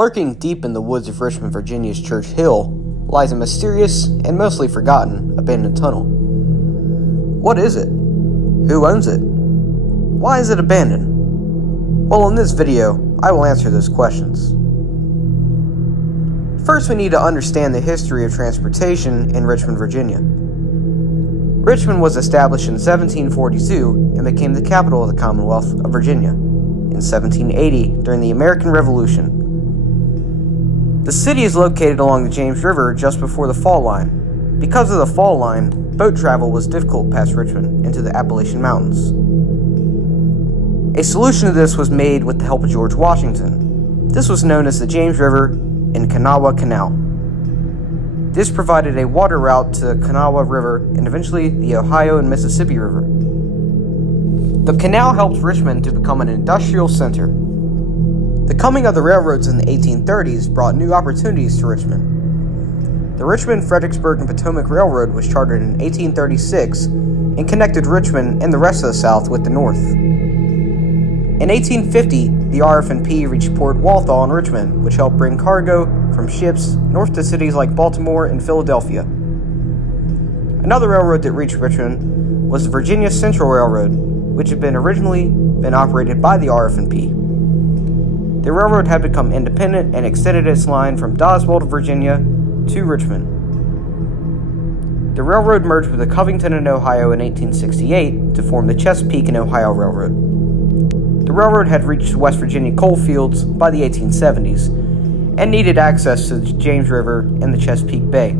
Lurking deep in the woods of Richmond, Virginia's Church Hill, lies a mysterious and mostly forgotten abandoned tunnel. What is it? Who owns it? Why is it abandoned? Well, in this video, I will answer those questions. First, we need to understand the history of transportation in Richmond, Virginia. Richmond was established in 1742 and became the capital of the Commonwealth of Virginia in 1780 during the American Revolution. The city is located along the James River just before the fall line. Because of the fall line, boat travel was difficult past Richmond into the Appalachian Mountains. A solution to this was made with the help of George Washington. This was known as the James River and Kanawha Canal. This provided a water route to the Kanawha River and eventually the Ohio and Mississippi River. The canal helped Richmond to become an industrial center. The coming of the railroads in the 1830s brought new opportunities to Richmond. The Richmond, Fredericksburg, and Potomac Railroad was chartered in 1836 and connected Richmond and the rest of the South with the North. In 1850, the RF&P reached Port Walthall in Richmond, which helped bring cargo from ships north to cities like Baltimore and Philadelphia. Another railroad that reached Richmond was the Virginia Central Railroad, which had originally been operated by the RF&P. The railroad had become independent and extended its line from Dawesville, Virginia, to Richmond. The railroad merged with the Covington and Ohio in 1868 to form the Chesapeake and Ohio Railroad. The railroad had reached West Virginia coal fields by the 1870s and needed access to the James River and the Chesapeake Bay.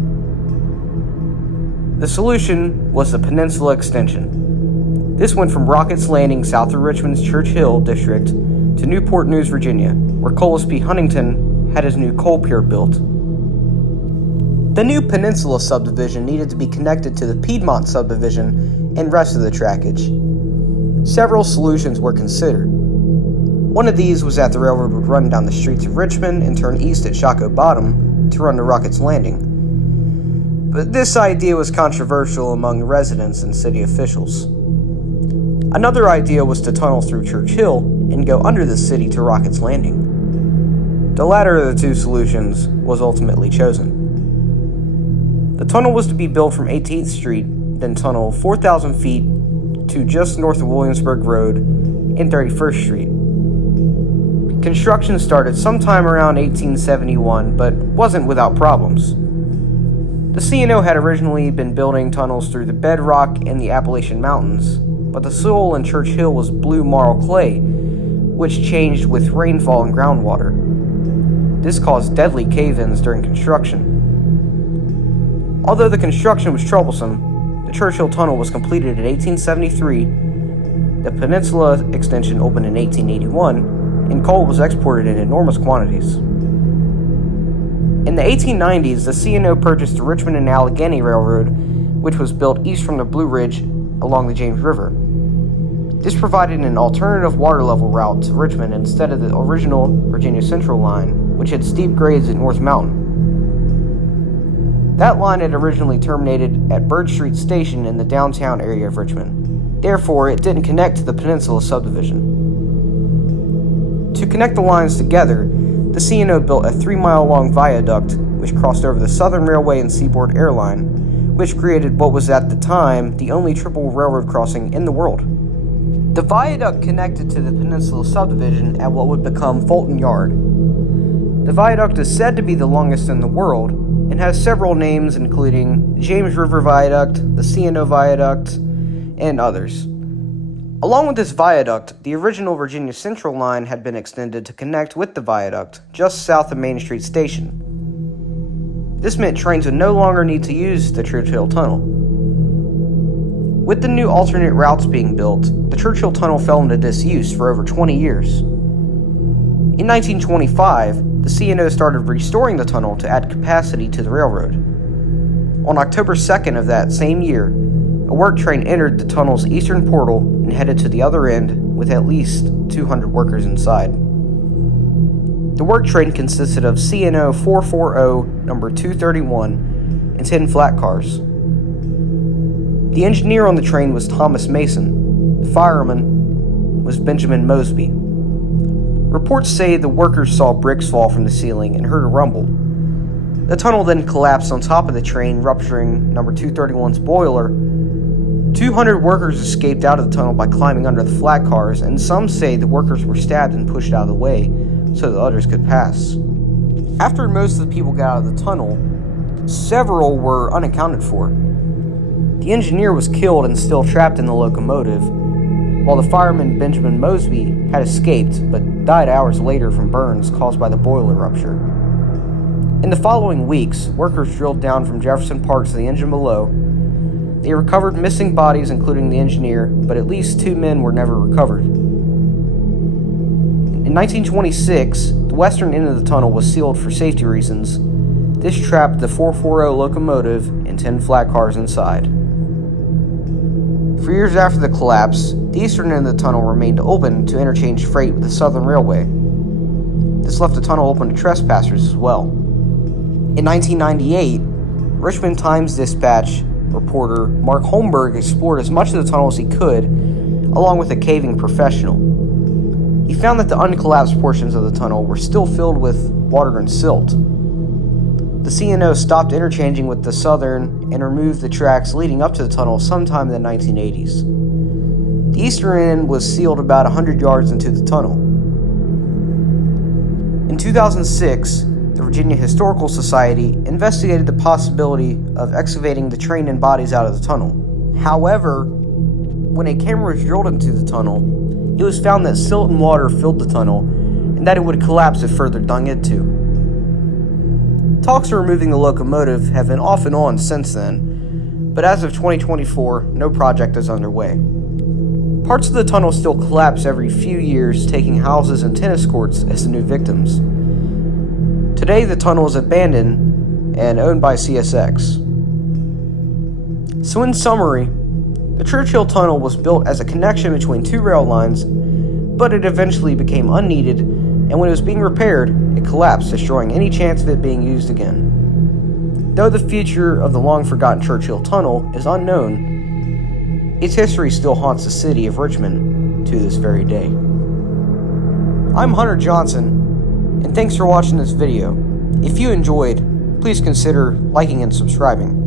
The solution was the Peninsula Extension. This went from Rocket's Landing south of Richmond's Church Hill district to Newport News, Virginia, where Collis P. Huntington had his new coal pier built. The new Peninsula subdivision needed to be connected to the Piedmont subdivision and rest of the trackage. Several solutions were considered. One of these was that the railroad would run down the streets of Richmond and turn east at Shockoe Bottom to run to Rocket's Landing. But this idea was controversial among residents and city officials. Another idea was to tunnel through Church Hill and go under the city to Rocket's Landing. The latter of the two solutions was ultimately chosen. The tunnel was to be built from 18th Street, then tunnel 4,000 feet to just north of Williamsburg Road and 31st Street. Construction started sometime around 1871, but wasn't without problems. The C&O had originally been building tunnels through the bedrock in the Appalachian Mountains, but the soil in Church Hill was blue marl clay, which changed with rainfall and groundwater. This caused deadly cave-ins during construction. Although the construction was troublesome, the Church Hill Tunnel was completed in 1873, the Peninsula Extension opened in 1881, and coal was exported in enormous quantities. In the 1890s, the C&O purchased the Richmond and Allegheny Railroad, which was built east from the Blue Ridge along the James River. This provided an alternative water level route to Richmond instead of the original Virginia Central line, which had steep grades at North Mountain. That line had originally terminated at Bird Street Station in the downtown area of Richmond. Therefore, it didn't connect to the Peninsula subdivision. To connect the lines together, the C&O built a 3-mile-long viaduct which crossed over the Southern Railway and Seaboard Air Line, which created what was at the time the only triple railroad crossing in the world. The viaduct connected to the Peninsula subdivision at what would become Fulton Yard. The viaduct is said to be the longest in the world and has several names including James River Viaduct, the C&O Viaduct, and others. Along with this viaduct, the original Virginia Central line had been extended to connect with the viaduct just south of Main Street Station. This meant trains would no longer need to use the Church Hill Tunnel. With the new alternate routes being built, the Church Hill Tunnel fell into disuse for over 20 years. In 1925, the C&O started restoring the tunnel to add capacity to the railroad. On October 2nd of that same year, a work train entered the tunnel's eastern portal and headed to the other end with at least 200 workers inside. The work train consisted of C&O 440 number 231 and 10 flat cars. The engineer on the train was Thomas Mason. The fireman was Benjamin Mosby. Reports say the workers saw bricks fall from the ceiling and heard a rumble. The tunnel then collapsed on top of the train, rupturing number 231's boiler. 200 workers escaped out of the tunnel by climbing under the flat cars, and some say the workers were stabbed and pushed out of the way so that others could pass. After most of the people got out of the tunnel, several were unaccounted for. The engineer was killed and still trapped in the locomotive, while the fireman Benjamin Mosby had escaped but died hours later from burns caused by the boiler rupture. In the following weeks, workers drilled down from Jefferson Park to the engine below. They recovered missing bodies, including the engineer, but at least 2 men were never recovered. In 1926, the western end of the tunnel was sealed for safety reasons. This trapped the 440 locomotive and 10 flat cars inside. For years after the collapse, the eastern end of the tunnel remained open to interchange freight with the Southern Railway. This left the tunnel open to trespassers as well. In 1998, Richmond Times-Dispatch reporter Mark Holmberg explored as much of the tunnel as he could, along with a caving professional. He found that the uncollapsed portions of the tunnel were still filled with water and silt. The C&O stopped interchanging with the Southern and removed the tracks leading up to the tunnel sometime in the 1980s. The eastern end was sealed about 100 yards into the tunnel. In 2006, the Virginia Historical Society investigated the possibility of excavating the train and bodies out of the tunnel. However, when a camera was drilled into the tunnel, it was found that silt and water filled the tunnel and that it would collapse if further dug into. Talks of removing the locomotive have been off and on since then, but as of 2024, no project is underway. Parts of the tunnel still collapse every few years, taking houses and tennis courts as the new victims. Today, the tunnel is abandoned and owned by CSX. So in summary, the Churchill Tunnel was built as a connection between 2 rail lines, but it eventually became unneeded, and when it was being repaired, it collapsed, destroying any chance of it being used again. Though the future of the long-forgotten Churchill Tunnel is unknown, its history still haunts the city of Richmond to this very day. I'm Hunter Johnson, and thanks for watching this video. If you enjoyed, please consider liking and subscribing.